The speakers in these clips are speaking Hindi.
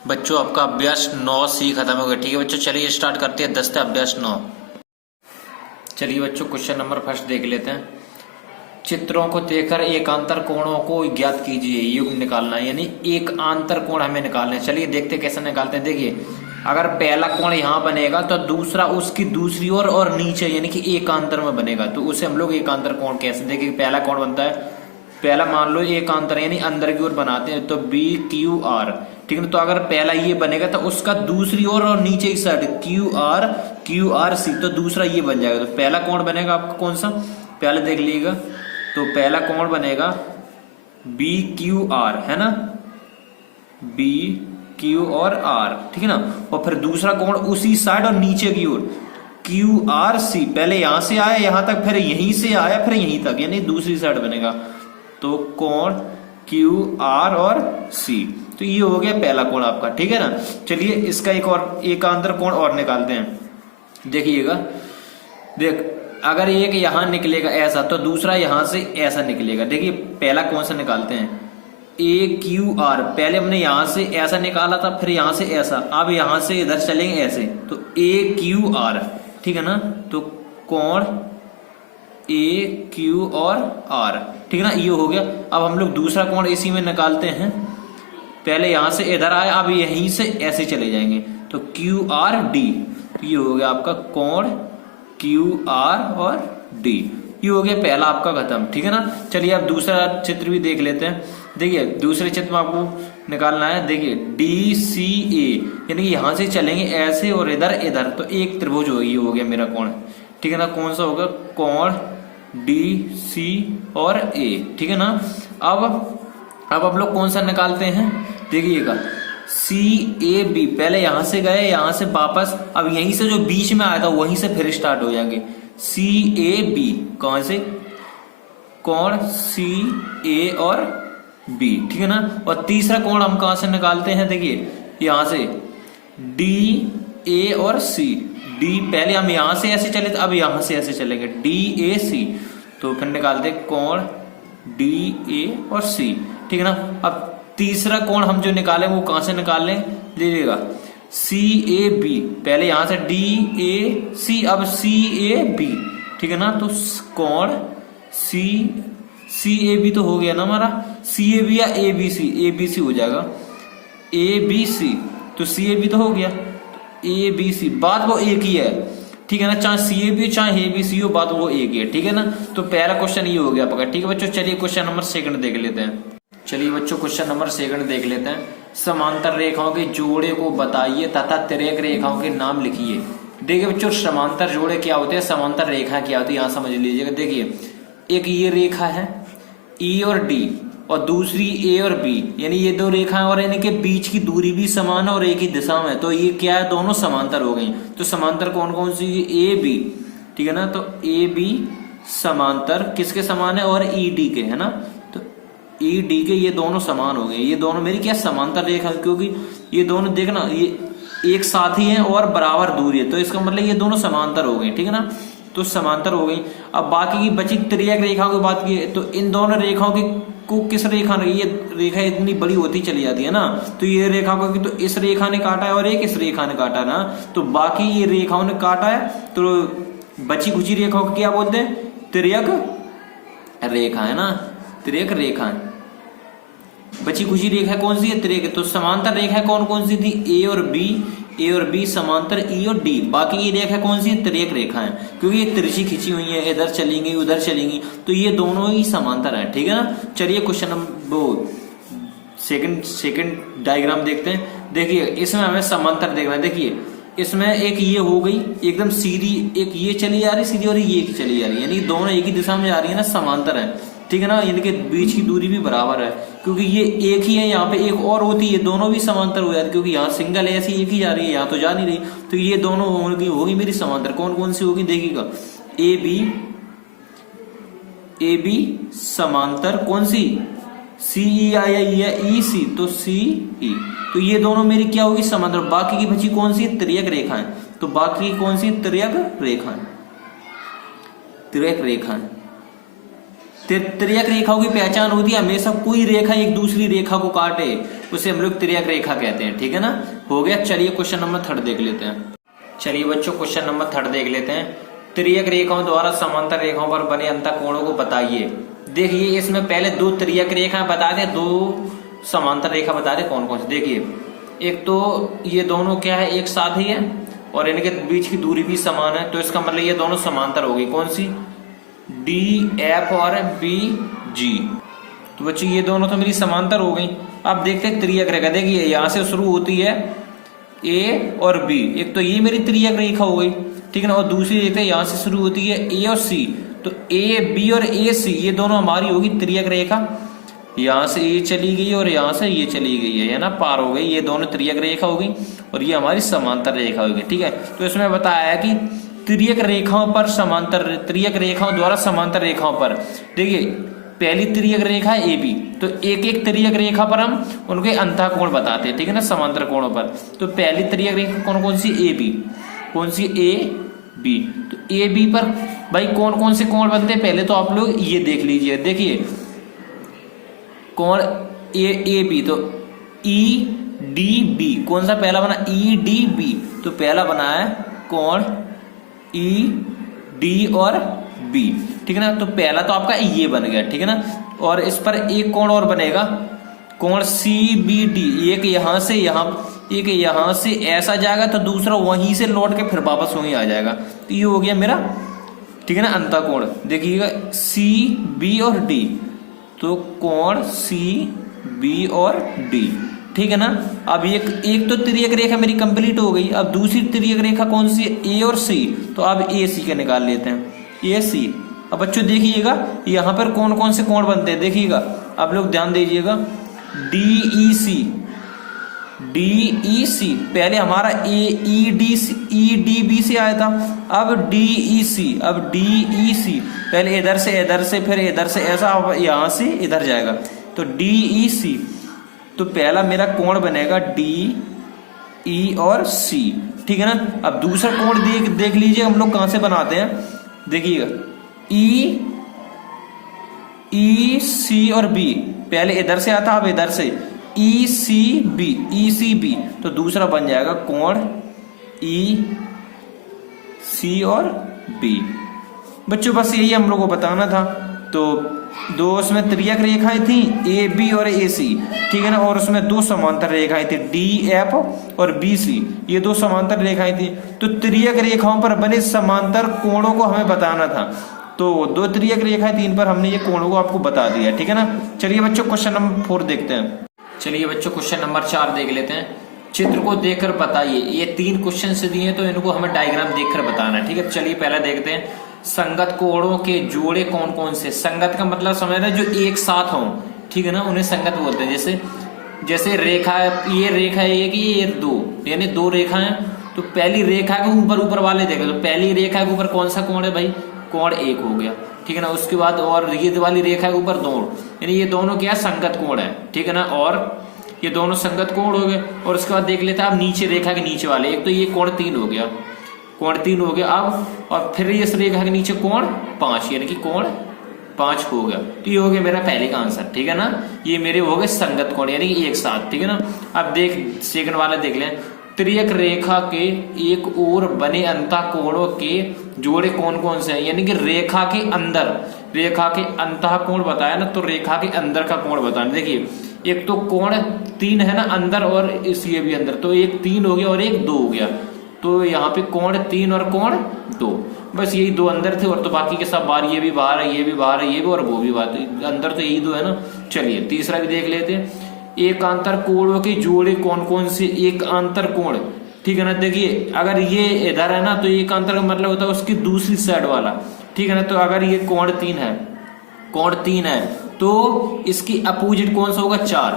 बच्चों आपका अभ्यास 9C खत्म हो गया। ठीक है बच्चों, चलिए स्टार्ट करते हैं 10 अभ्यास 9। चलिए बच्चों क्वेश्चन नंबर फर्स्ट देख लेते हैं। चित्रों को देखकर एकांतर कोणों को ज्ञात कीजिए, युग्म निकालना है, यानी एक आंतर कोण हमें निकालना है। चलिए देखते कैसे निकालते हैं। देखिए अगर पहला कोण यहाँ बनेगा तो दूसरा उसकी दूसरी ओर और नीचे यानी कि एकांतर में बनेगा, तो उसे हम लोग एकांतर कोण कैसे। देखिए पहला कोण बनता है, पहला मान लो एकांतर यानी अंदर की ओर बनाते हैं तो बी क्यू आर। ठीक है, तो अगर पहला ये बनेगा तो उसका दूसरी ओर और नीचे की साइड क्यू आर सी, तो दूसरा ये बन जाएगा। तो पहला कोण बनेगा आपका कौन सा, पहले देख लीजिएगा। तो पहला कोण बनेगा बी क्यू आर, है ना, बी क्यू और आर, ठीक है ना। और फिर दूसरा कोण उसी साइड और नीचे की ओर क्यू आर सी, पहले यहां से आया यहां तक, फिर यहीं से आया फिर यहीं तक, यानी दूसरी साइड बनेगा। तो कोण क्यू आर और सी, तो ये हो गया पहला कोण आपका। ठीक है ना। चलिए इसका एक और एकांतर कोण और निकालते हैं। देखिएगा, देख अगर एक यहां निकलेगा ऐसा तो दूसरा यहां से ऐसा निकलेगा। देखिए पहला कौन सा निकालते हैं, ए क्यू आर। पहले हमने यहां से ऐसा निकाला था, फिर यहां से ऐसा, अब यहां से इधर चलेंगे ऐसे, तो ए क्यू आर, ठीक है ना। तो कोण ए क्यू और आर, ठीक है ना, ये हो गया। अब हम लोग दूसरा कोण इसी में निकालते हैं। पहले यहां से इधर आए, अब यहीं से ऐसे चले जाएंगे, तो क्यू आर डी, ये हो गया आपका कोण क्यू आर और डी। ये हो गया पहला आपका खत्म। ठीक है ना। चलिए अब दूसरा चित्र भी देख लेते हैं। देखिए दूसरे चित्र में आपको निकालना है। देखिए डी सी ए, यानी यहां से चलेंगे ऐसे और इधर इधर, तो एक त्रिभुज हो, ये हो गया मेरा कोण। ठीक है ना। कौन सा होगा, कोण डी सी और ए, ठीक है ना। अब हम लोग कौन सा निकालते हैं, देखिएगा सी ए बी। पहले यहां से गए, यहां से वापस, अब यहीं से जो बीच में आया था वहीं से फिर स्टार्ट हो जाएंगे। सी ए बी, कौन से, कोण सी ए और बी, ठीक है ना। और तीसरा कोण हम कहां से निकालते हैं, देखिए यहां से डी ए और सी। डी पहले हम यहां से ऐसे चले थे, अब यहां से ऐसे चलेंगे, डी ए सी, तो फिर निकालते कोण डी ए और सी, ठीक है ना। अब तीसरा कोण हम जो निकाले वो कहां से निकाल लें, लीजिएगा सी ए बी। पहले यहां से डी ए सी, अब सी ए बी, ठीक है ना। तो कोण सी ए बी तो हो गया ना हमारा, सी ए बी या ए बी सी हो जाएगा, ए बी सी, तो सी ए बी तो हो गया, ए बी सी, बात वो एक ही है, ठीक है ना। चाहे सी ए बी चाहे ए बी सी हो, बात वो एक ही है, ठीक है ना। तो पहला क्वेश्चन ये हो गया आपका। ठीक है बच्चों, चलिए क्वेश्चन नंबर सेकंड देख लेते हैं। चलिए बच्चों क्वेश्चन नंबर सेकंड देख लेते हैं। समांतर रेखाओं के जोड़े को बताइए तथा तिर्यक रेखाओं के नाम लिखिए। देखिए बच्चों समांतर जोड़े क्या होते हैं, समांतर रेखा क्या होती है, यहां समझ लीजिएगा। देखिए एक ये रेखा है ई और डी, और दूसरी ए और बी, यानी ये दो रेखाएं, और इनके बीच की दूरी भी समान है और एक ही दिशा में, तो ये क्या है, दोनों समांतर हो गई। तो समांतर कौन कौन सी, ए बी, ठीक है ना। तो ए बी समांतर किसके समान है, और ई डी के, है ना। तो ई डी के ये दोनों समान हो गए, ये दोनों मेरी क्या समांतर रेखा, क्योंकि ये दोनों देखना ये एक साथ ही है और बराबर दूरी है, तो इसका मतलब ये दोनों समांतर हो गए, ठीक है ना। तो समांतर हो गई। अब बाकी की बची तिर्यक रेखाओं की बात की, तो इन दोनों रेखाओं की को किस रेखा ने, ये रेखा इतनी बड़ी होती चली जाती है ना, तो ये रेखा को तो इस रेखा ने काटा है और एक इस रेखा ने काटा ना, तो बाकी ये रेखाओं ने काटा है, तो बची खुची रेखाओं को क्या बोलते हैं, तिर्यक रेखा, है ना, तिर्यक रेखा। बची खुची रेखा कौन सी है, तिर्यक। तो समांतर रेखा कौन कौन सी थी, ए और बी समांतर, ई और डी। बाकी ये रेखा कौन सी है, तिर्यक रेखा है, क्योंकि ये तिरछी खिंची हुई है, इधर चलेंगी उधर चलेंगी, तो ये दोनों ही समांतर है, ठीक है ना। चलिए क्वेश्चन नंबर सेकंड डायग्राम देखते हैं। देखिए इसमें हमें समांतर देखना है। देखिए इसमें एक ये हो गई एकदम सीधी, एक ये चली जा रही सीधी और ये चली जा रही है, यानी दोनों एक ही दिशा में जा रही है ना, समांतर है, ठीक है ना। इनके बीच की दूरी भी बराबर है, क्योंकि ये एक ही है, यहाँ पे एक और होती है, दोनों भी समांतर हो जाती, क्योंकि यहाँ सिंगल है, ऐसी एक ही जा रही है, यहाँ तो जा नहीं रही, तो ये दोनों होगी मेरी समांतर। कौन कौन सी होगी, देखिएगा ए बी समांतर, कौन सी, सी ई आई है, ई सी, तो सी ई, तो ये दोनों मेरी क्या होगी, समांतर। बाकी की बची कौन सी, तिर्यक रेखाएं, तो बाकी कौन सी, तिर्यक रेखाएं, तिर्यक रेखाएं। तिर्यक रेखाओं की पहचान होती है हमेशा कोई रेखा एक दूसरी रेखा को काटे, उसे हम लोग तिर्यक रेखा कहते हैं, ठीक है ना। हो गया। चलिए क्वेश्चन नंबर 3 देख लेते हैं। चलिए बच्चों क्वेश्चन नंबर 3 देख लेते हैं। तिर्यक रेखाओं द्वारा समांतर रेखाओं पर बने अंतःकोणों को बताइए। देखिए इसमें पहले 2 तिर्यक रेखा बता दे, 2 समांतर रेखा बता दे कौन कौन सी। देखिए एक तो ये दोनों क्या है, एक साथ ही है और इनके बीच की दूरी भी समान है, तो इसका मतलब ये दोनों समांतर होगी। कौन सी? DF और BG। तो बच्चों ये दोनों तो मेरी समांतर हो गई। अब देखते हैं तिर्यक रेखा। देखिए यहां से शुरू होती है A और B, एक तो ये मेरी तिर्यक रेखा हो गई, ठीक है ना। और दूसरी रेखा यहाँ से शुरू होती है A और C, तो AB और AC ये दोनों हमारी होगी तिर्यक रेखा। यहाँ से ये चली गई और यहाँ से ये चली गई है ना, पार हो गई। ये दोनों तिर्यक रेखा होगी और ये हमारी समांतर रेखा होगी, ठीक है। तो इसमें बताया है कि तिर्यक रेखाओं पर समांतर, तिर्यक रेखाओं द्वारा समांतर रेखाओं पर, देखिए पहली तिर्यक रेखा है AB, तो एक एक तिर्यक रेखा पर हम उनके अंतःकोण बताते हैं, ठीक है ना, समांतर कोणों पर। तो पहली तिर्यक रेखा कौन कौन सी? AB। कौन सी? AB। तो AB पर भाई कौन कौन से कोण बनते हैं, पहले तो आप लोग ये देख लीजिए। देखिए कोण AB, तो EDB कौन सा पहला बना? EDB। तो पहला बना है कोण ED और B, ठीक है ना। तो पहला तो आपका ये बन गया, ठीक है ना। और इस पर एक कोण और बनेगा, कोण CBD। एक यहां से यहां, एक यहां से ऐसा जाएगा तो दूसरा वहीं से लौट के फिर वापस वहीं आ जाएगा। तो ये हो गया मेरा, ठीक है ना, अंतःकोण। देखिएगा CB और D, तो कोण CB और D, ठीक है ना। अब एक तो तिर्यक रेखा मेरी कंप्लीट हो गई। अब दूसरी तिर्यक रेखा कौन सी है? A और C। तो अब AC का निकाल लेते हैं, AC। अब बच्चों देखिएगा यहां पर कौन कौन से कोण बनते हैं, देखिएगा आप लोग ध्यान दीजिएगा। DEC पहले हमारा EDB से आया था, अब DEC पहले इधर से फिर इधर से ऐसा, अब यहां से इधर जाएगा, तो DEC। तो पहला मेरा कोण बनेगा DE और C, ठीक है ना। अब दूसरा कोण देख लीजिए हम लोग कहां से बनाते हैं। देखिएगा EC और B, पहले इधर से आता, अब इधर से ECB। तो दूसरा बन जाएगा कोण EC और B। बच्चों बस यही हम लोग को बताना था। तो 2 उसमें तिर्यक रेखाएं थी AB और AC, ठीक है ना। और उसमें 2 समांतर रेखाएं थी DF और BC, ये 2 समांतर रेखाएं थी। तो तिर्यक रेखाओं पर बने समांतर कोणों को हमें बताना था। तो 2 तिर्यक रेखाएं थी, इन पर हमने ये कोणों को आपको बता दिया, ठीक है ना। चलिए बच्चों क्वेश्चन नंबर 4 देखते हैं। चलिए बच्चों क्वेश्चन नंबर 4 देख लेते हैं। चित्र को देखकर बताइए। ये 3 क्वेश्चन से दिए, तो इनको हमें डायग्राम देखकर बताना है, ठीक है। चलिए पहले देखते हैं, संगत कोणों के जोड़े कौन कौन से। संगत का मतलब समझ रहे, जो एक साथ हों, ठीक है ना, उन्हें संगत बोलते हैं। जैसे रेखा, ये रेखा एक, ये 2, यानी 2 रेखा है। तो पहली रेखा के ऊपर वाले देखे, तो पहली रेखा के ऊपर कौन सा कोण है भाई? कोण 1 हो गया, ठीक है ना। उसके बाद और ये वाली रेखा के ऊपर 2, यानी ये दोनों क्या संगत कोण है, ठीक है ना। और ये दोनों संगत कोण हो गए। और उसके बाद देख लेते हैं आप नीचे, रेखा के नीचे वाले, एक तो ये कोण 3 हो गया, कोण 3 हो गया। अब और फिर इस रेखा के नीचे कोण 5, यानी कि कोण 5 हो गया। तो ये हो गया मेरा पहले का आंसर, ठीक है ना। ये मेरे हो गए संगत कोण, यानी कि एक साथ, ठीक है ना। अब सेकंड वाला देख लें। तिर्यक रेखा के एक ओर बने अंतःकोणों के जोड़े कौन कौन से हैं, यानी कि रेखा के अंतःकोण बताया ना, तो रेखा के अंदर का कोण बताना। देखिए एक तो कोण 3 है ना अंदर, और ये भी अंदर, तो एक 3 हो गया और एक 2 हो गया। तो यहाँ पे कोण 3 और कोण 2, बस यही 2 अंदर थे, और तो बाकी के सब बाहर, ये भी बाहर है, ये भी बाहर है, ये भी और वो भी बाहर, अंदर तो यही 2 है ना। चलिए तीसरा भी देख लेते हैं। एक अंतर कोणों के जोड़े कौन कौन से। एक अंतर कोण, ठीक है ना। देखिए अगर ये इधर है ना, तो एक अंतर का मतलब होता है उसकी दूसरी साइड वाला, ठीक है ना। तो अगर ये कोण 3 है, तो इसकी अपोजिट कौन सा होगा? 4,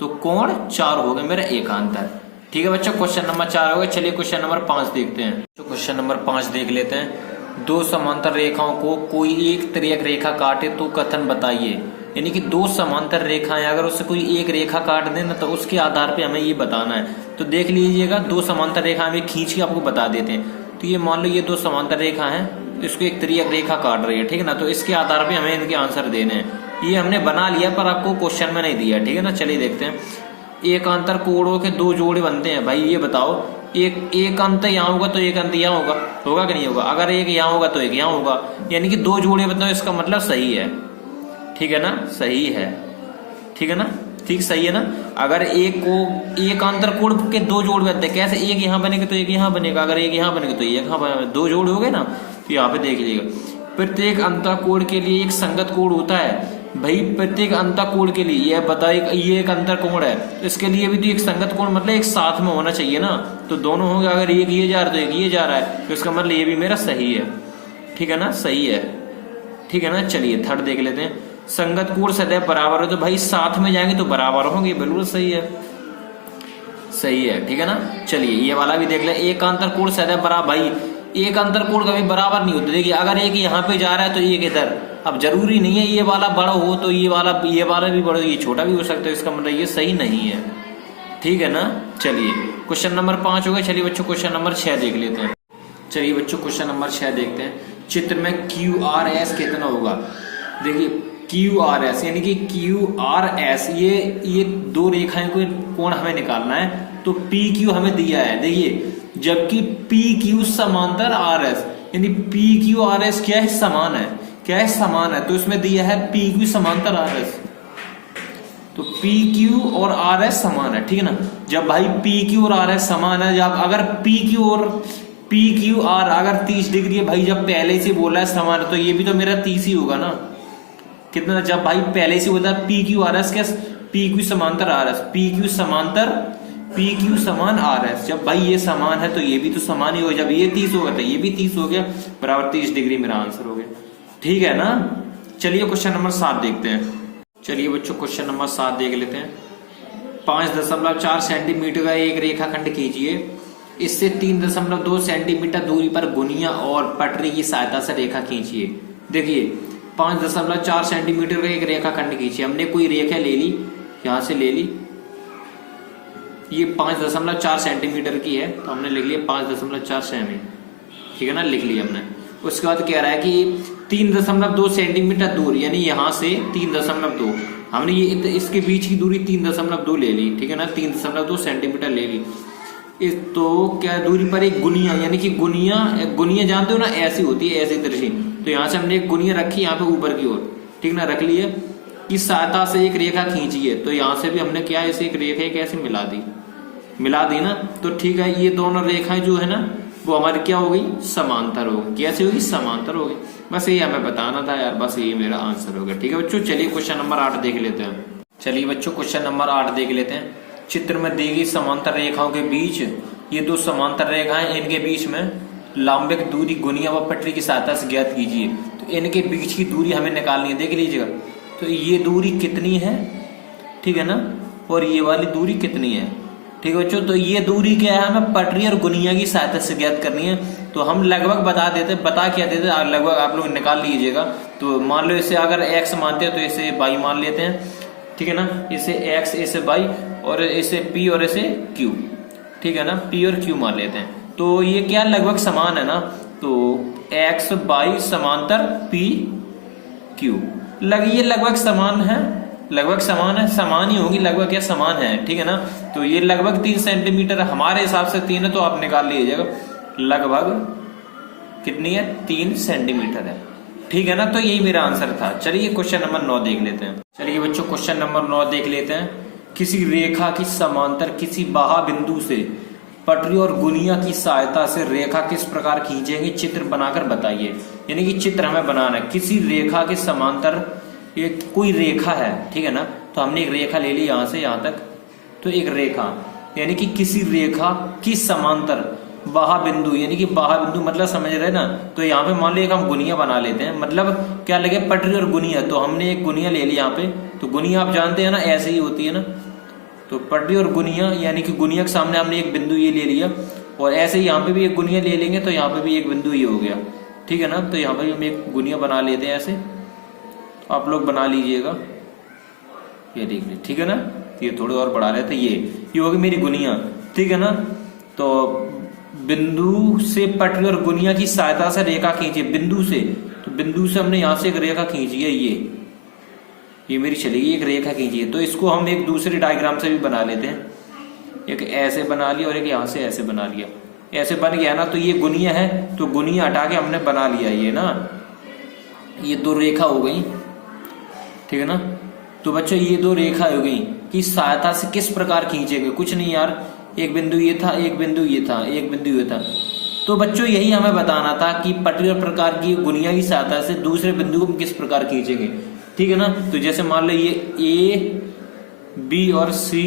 तो कोण 4 हो गया मेरा एकांतर, ठीक है बच्चों। क्वेश्चन नंबर 4 हो गया। चलिए क्वेश्चन नंबर 5 देखते हैं। तो क्वेश्चन नंबर 5 देख लेते हैं। 2 समांतर रेखाओं को कोई एक तिर्यक रेखा काटे तो कथन बताइए। यानी कि 2 समांतर रेखाएं, अगर उससे कोई एक रेखा काट दे ना, तो उसके आधार पे हमें ये बताना है। तो देख लीजिएगा 2 समांतर रेखा हमें खींच के आपको बता देते हैं। तो ये मान लो ये 2 समांतर रेखा है, इसको एक तिर्यक रेखा काट रही है, ठीक है ना। तो इसके आधार पे हमें इनके आंसर देने हैं। ये हमने बना लिया, पर आपको क्वेश्चन में नहीं दिया, ठीक है ना। चलिए देखते हैं। एक अंतर कोणों के दो जोड़े बनते हैं। भाई ये बताओ, एक अंत यहाँ होगा तो एक अंत यहाँ होगा, होगा कि नहीं होगा? अगर एक यहाँ होगा तो एक यहाँ होगा, यानी कि दो जोड़े बताओ, इसका मतलब सही है। ठीक है ना, सही है। ठीक है ना, ठीक सही है ना। अगर एक अंतर कोण के दो जोड़ बनते हैं, कैसे? एक यहाँ बनेगा तो एक यहाँ बनेगा, अगर एक यहाँ बनेगा तो एक यहाँ बनेगा, दो जोड़ हो गए ना। तो यहाँ पे देख लीजिएगा, प्रत्येक अंतःकोण के लिए एक संगत कोण होता है। भाई प्रत्येक अंतःकोण के लिए, यह बताइए ये एक अंतःकोण है, तो इसके लिए भी तो एक संगत कोण मतलब एक साथ में होना चाहिए ना। तो दोनों होंगे, अगर एक ये जा रहा है तो एक ये जा रहा है, तो इसका मतलब ये भी मेरा सही है। ठीक है ना, सही है। ठीक है ना, चलिए थर्ड देख लेते हैं। संगत कोण सदैव बराबर हो, तो भाई साथ में जाएंगे तो बराबर होंगे, बिल्कुल सही है, सही है। ठीक है ना, चलिए ये वाला भी देख ले। एक अंतःकोण सदैव बराबर, भाई एक अंतःकोण कभी बराबर नहीं होते। देखिए अगर एक यहाँ पे जा रहा है तो एक इधर, अब जरूरी नहीं है ये वाला बड़ा हो तो ये वाला भी बड़ा, ये छोटा भी हो सकता है, इसका मतलब ये सही नहीं है। ठीक है ना, चलिए क्वेश्चन नंबर 5 हो गया। चलिए बच्चों क्वेश्चन नंबर 6 देख लेते हैं। चलिए बच्चों क्वेश्चन नंबर 6 देखते हैं। चित्र में QRS कितना होगा? देखिए QRS यानी कि QRS, ये दो रेखाएं कोई कोण हमें निकालना है, तो PQ हमें दिया है। देखिए जबकि PQ समांतर RS, यानी PQRS क्या है? समान है। क्या है? समान है। तो इसमें दिया है PQ समांतर RS, तो PQ और RS समान है। ठीक है ना, जब भाई PQ और RS समान है, जब अगर PQR अगर 30 डिग्री है, भाई जब पहले से बोला है समान है, तो ये भी तो मेरा 30 ही होगा ना। कितना? जब भाई पहले से बोलता है PQRS क्या? PQ समांतर RS, PQ समांतर PQ समान RS। जब भाई ये समान है तो ये भी तो समान ही होगा। जब ये 30 होगा तो ये भी 30 हो गया, बराबर 30 डिग्री मेरा आंसर हो गया। ठीक है ना, चलिए क्वेश्चन नंबर 7 देखते हैं। चलिए बच्चों क्वेश्चन नंबर 7 देख लेते हैं। 5.4 सेंटीमीटर का एक रेखाखंड खींचिए, इससे 3.2 सेंटीमीटर दूरी पर गुनिया और पटरी की सहायता से रेखा खींचिए। देखिए 5.4 सेंटीमीटर का एक रेखाखंड खींचिए। हमने कोई रेखा ले ली, यहां से ले ली, ये 5.4 सेंटीमीटर की है, तो हमने लिख लिया 5.4 सेमी। ठीक है ना, लिख लिया हमने। उसके बाद कह रहा है कि 3.2 सेंटीमीटर दूर, यानी यहां से 3.2, हमने ये इसके बीच की दूरी 3.2 ले ली। ठीक है ना, 3.2 सेंटीमीटर ले ली। तो क्या दूरी पर एक गुनिया, यानी कि गुनिया जानते हो ना, ऐसी होती है, ऐसी तरह से। तो यहाँ से हमने एक गुनिया रखी यहाँ पे ऊपर की ओर, ठीक ना, रख लिया। इस सहायता से एक रेखा खींची है, तो यहाँ से भी हमने क्या इसे एक रेखा कैसे मिला दी ना। तो ठीक है, ये दोनों रेखाएं जो है ना वो हमारी क्या हो गई? समांतर हो गई। कैसे होगी? समांतर हो गई। बस ये हमें बताना था यार, बस ये मेरा आंसर हो गया। ठीक है बच्चों, चलिए क्वेश्चन नंबर 8 देख लेते हैं। चलिए बच्चों क्वेश्चन नंबर 8 देख लेते हैं। चित्र में दी गई समांतर रेखाओं के बीच, ये दो समांतर रेखाएं, इनके बीच में लंबिक दूरी गुनिया व पटरी की सहायता से ज्ञात कीजिए। तो इनके बीच की दूरी हमें निकालनी है। देख लीजिएगा, तो ये दूरी कितनी है? ठीक है ना, और ये वाली दूरी कितनी है? ठीक है बच्चों, तो ये दूरी क्या है? हमें पटरी और गुनिया की सहायता से ज्ञात करनी है। तो हम लगभग बता क्या देते, लगभग आप लोग निकाल लीजिएगा। तो मान लो इसे अगर x मानते हैं तो इसे y मान लेते हैं। ठीक है ना, इसे x, इसे y, और इसे p और इसे q। ठीक है ना, p और q मान लेते हैं। तो ये क्या लगभग समान है ना, तो x y समांतर p q, ये लगभग समान है, समान ही होगी, लगभग क्या समान है। ठीक है ना, तो ये लगभग 3 सेंटीमीटर हमारे हिसाब से 3 है, तो आप निकाल लीजिएगा लगभग कितनी है? 3 सेंटीमीटर है। ठीक है ना, तो यही मेरा आंसर था। चलिए क्वेश्चन नंबर 9 देख लेते हैं। चलिए बच्चों क्वेश्चन नंबर 9 देख लेते हैं। किसी रेखा की समांतर किसी बाहा बिंदु से पटरी और गुनिया की सहायता से रेखा किस प्रकार खींचेंगे, चित्र बनाकर बताइए। यानी कि चित्र हमें बनाना है। किसी रेखा के समांतर, ये कोई रेखा है, ठीक है ना, तो हमने एक रेखा ले ली यहां से यहां तक, तो एक रेखा, यानी कि किसी रेखा की समांतर बाहा बिंदु, यानी कि बाहा बिंदु मतलब समझ रहे ना। तो यहाँ पे मान लो एक हम गुनिया बना लेते हैं, मतलब क्या लगे? पटरी और गुनिया। तो हमने एक गुनिया ले ली यहाँ पे, तो गुनिया आप जानते हैं ना ऐसे ही होती है ना। तो पटरी और गुनिया, यानी कि गुनिया के सामने हमने एक बिंदु ये ले लिया, और ऐसे ही यहाँ पे भी एक गुनिया ले लेंगे, तो यहाँ पे भी एक बिंदु ये हो गया। ठीक है ना, तो यहाँ पे हम एक गुनिया बना लेते हैं ऐसे, आप लोग बना लीजिएगा, ये देख लीजिए। ठीक है ना, ये थोड़े और बढ़ा रहे थे, ये होगी मेरी गुनिया। ठीक है ना, तो बिंदु से पटरी और गुनिया की सहायता से रेखा खींची। बिंदु से, तो बिंदु से हमने यहां से एक रेखा खींची है, ये ये मेरी चलेगी, एक रेखा खींचिए। तो इसको हम एक दूसरे डायग्राम से भी बना लेते हैं, एक ऐसे बना लिया और एक यहाँ से ऐसे बना लिया। ऐसे बन गया ना, तो ये गुनिया है, तो गुनिया हटा के हमने बना लिया ये ना, ये दो रेखा हो गई, ठीक है ना। तो बच्चों ये दो रेखा हो गई कि सहायता से किस प्रकार खींचेंगे, कुछ नहीं यार, एक बिंदु ये था, एक बिंदु ये था, एक बिंदु ये था। तो बच्चों यही हमें बताना था कि पर्टिकुलर प्रकार की गुनिया की सहायता से दूसरे बिंदु को हम किस प्रकार खींचेंगे, ठीक है ना। तो जैसे मान लो ये ए, बी और सी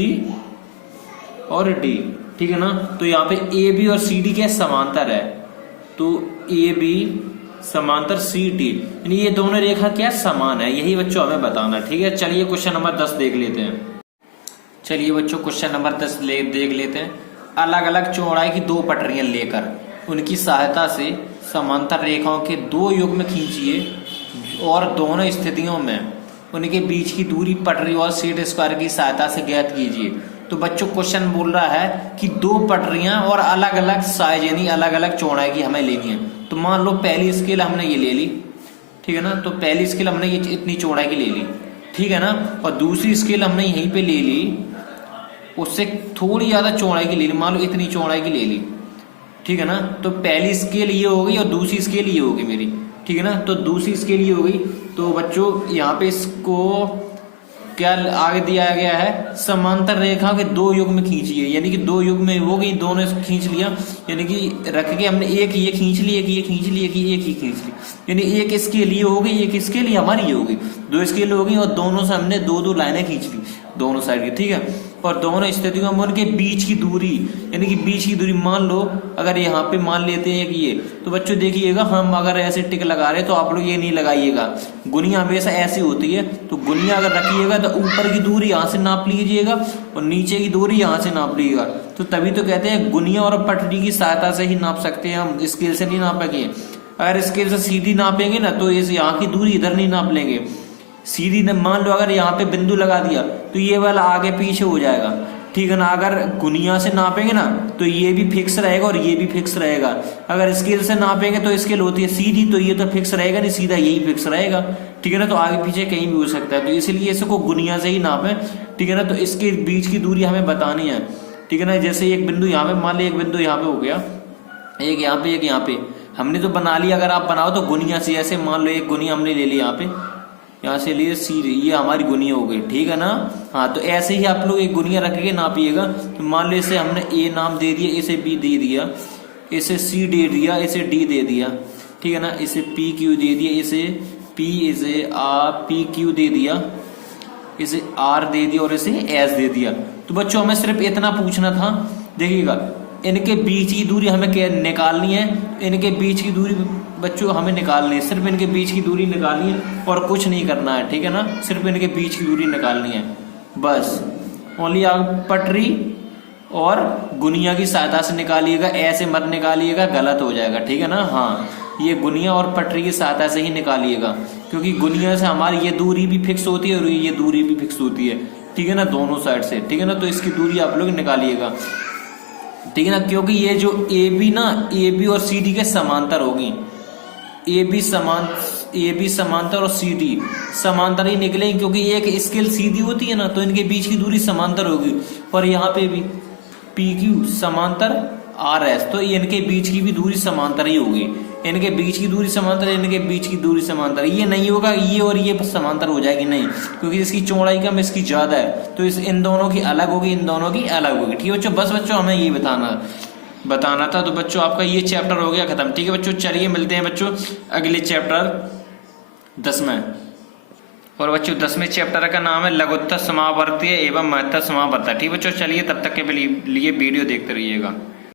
और डी, ठीक है ना। तो यहाँ पे ए बी और सी डी क्या समांतर है, तो ए बी समांतर सी डी, यानी ये दोनों रेखा क्या समान है, यही बच्चों हमें बताना, ठीक है। चलिए क्वेश्चन नंबर 10 देख लेते हैं। चलिए बच्चों क्वेश्चन नंबर 10 देख लेते हैं। अलग अलग चौड़ाई की दो पटरियां लेकर उनकी सहायता से समांतर रेखाओं के दो युग्म खींचिए और दोनों स्थितियों में उनके बीच की दूरी पटरी और सेट स्क्वायर की सहायता से ज्ञात कीजिए। तो बच्चों क्वेश्चन बोल रहा है कि दो पटरियां और अलग अलग साइज यानी अलग अलग चौड़ाई की हमें लेनी है। तो मान लो पहली स्केल हमने ये ले ली, ठीक है ना। तो पहली स्केल हमने ये इतनी चौड़ाई की ले ली, ठीक है ना। और दूसरी स्केल हमने यहीं पे ले ली, उससे थोड़ी ज्यादा चौड़ाई की ले ली, मान लो इतनी चौड़ाई की ले ली, ठीक है ना। तो पहली स्केल ये हो गई और दूसरी स्केल ये होगी मेरी, ठीक है ना। तो दूसरी स्केल ये हो गई। तो बच्चों यहाँ पे इसको क्या आगे दिया गया है, समांतर रेखा के दो युग्म खींचिए, यानी कि दो युग्म हो गई, दोनों खींच लिया, यानी कि रख के हमने एक ये खींच ली, एक ये खींच ली, एक ही खींच ली, यानी एक इसके लिए हो गई, एक इसके लिए हमारी ये हो गई, दो इसके लिए हो गई और दोनों से हमने दो दो लाइनें खींच ली दोनों साइड की, ठीक है। और दोनों स्थितियों में उनके बीच की दूरी, यानी कि बीच की दूरी मान लो अगर यहाँ पे मान लेते हैं कि ये, तो बच्चों देखिएगा हम अगर ऐसे टिक लगा रहे हैं तो आप लोग ये नहीं लगाइएगा, गुनिया हमेशा ऐसी होती है। तो गुनिया अगर रखिएगा तो ऊपर की दूरी यहाँ से नाप लीजिएगा और नीचे की दूरी यहाँ से नाप लीजिएगा। तो तभी तो कहते हैं गुनिया और पटरी की सहायता से ही नाप सकते हैं, हम स्केल से नहीं नापेंगे। अगर स्केल से सीधी नापेंगे ना तो इस यहाँ की दूरी इधर नहीं नाप लेंगे, सीधी मान लो अगर यहाँ पे बिंदु लगा दिया तो ये वाला आगे पीछे हो जाएगा, ठीक है ना। अगर गुनिया से नापेंगे ना तो ये भी फिक्स रहेगा और ये भी फिक्स रहेगा। अगर स्केल से नापेंगे तो स्केल होती है सीधी, तो ये तो फिक्स रहेगा नहीं, सीधा यही फिक्स रहेगा, ठीक है ना। तो आगे पीछे कहीं भी हो सकता है, तो इसलिए इसको गुनिया से ही नापे, ठीक है ना। तो इसके बीच की दूरी हमें बतानी है, ठीक है ना। जैसे एक बिंदु यहाँ पे मान ली, एक बिंदु यहाँ पे हो गया, एक यहाँ पे, एक यहाँ पे हमने तो बना लिया। अगर आप बनाओ तो गुनिया से, ऐसे मान लो एक गुनिया हमने ले ली यहाँ पे, यहाँ से लिए सी, ये हमारी गुनिया हो गई, ठीक है ना। हाँ, तो ऐसे ही आप लोग एक गुनिया रख के नापिएगा। तो मान लो इसे हमने ए नाम दे दिया, इसे बी दे दिया, इसे सी दे दिया, इसे डी दे दिया, ठीक है ना। इसे पी क्यू दे दिया, इसे पी, इसे पी क्यू दे दिया, इसे आर दे दिया और इसे एस दे दिया। तो बच्चों हमें सिर्फ इतना पूछना था, देखिएगा इनके बीच की दूरी हमें क्या निकालनी है, इनके बीच की दूरी बच्चों हमें निकालनी है, सिर्फ इनके बीच की दूरी निकालनी है और कुछ नहीं करना है, ठीक है ना। सिर्फ इनके बीच की दूरी निकालनी है बस। ओनली आप पटरी और गुनिया की सहायता से निकालिएगा, ऐसे मत निकालिएगा, गलत हो जाएगा, ठीक है ना। हाँ, ये गुनिया और पटरी की सहायता से ही निकालिएगा, क्योंकि गुनिया से हमारी ये दूरी भी फिक्स होती है और ये दूरी भी फिक्स होती है, ठीक है ना, दोनों साइड से, ठीक है ना। तो इसकी दूरी आप लोग निकालिएगा, ठीक है ना। क्योंकि ये जो ए बी ना, ए बी और सी डी के समांतर होगी, ए बी समांतर और सी डी समांतर ही निकलेंगे, क्योंकि एक स्केल सीधी होती है ना, तो इनके बीच की दूरी समांतर होगी। और यहाँ पे भी पी क्यू समांतर आर एस, तो इनके बीच की भी दूरी समांतर ही होगी, इनके बीच की दूरी समांतर, इनके बीच की दूरी समांतर। ये नहीं होगा ये और ये समांतर हो जाएगी, नहीं, क्योंकि इसकी चौड़ाई कम इसकी ज्यादा है, तो इन दोनों की अलग होगी, इन दोनों की अलग होगी, ठीक है बच्चों। बस बच्चों हमें ये बताना था। तो बच्चों आपका ये चैप्टर हो गया खत्म, ठीक है बच्चों। चलिए मिलते हैं बच्चों अगले चैप्टर 10 में। और बच्चों 10वें चैप्टर का नाम है लघुत्तर समावर्तीय एवं महत्तर समावर्तक, ठीक है बच्चों। चलिए तब तक के लिए वीडियो देखते रहिएगा।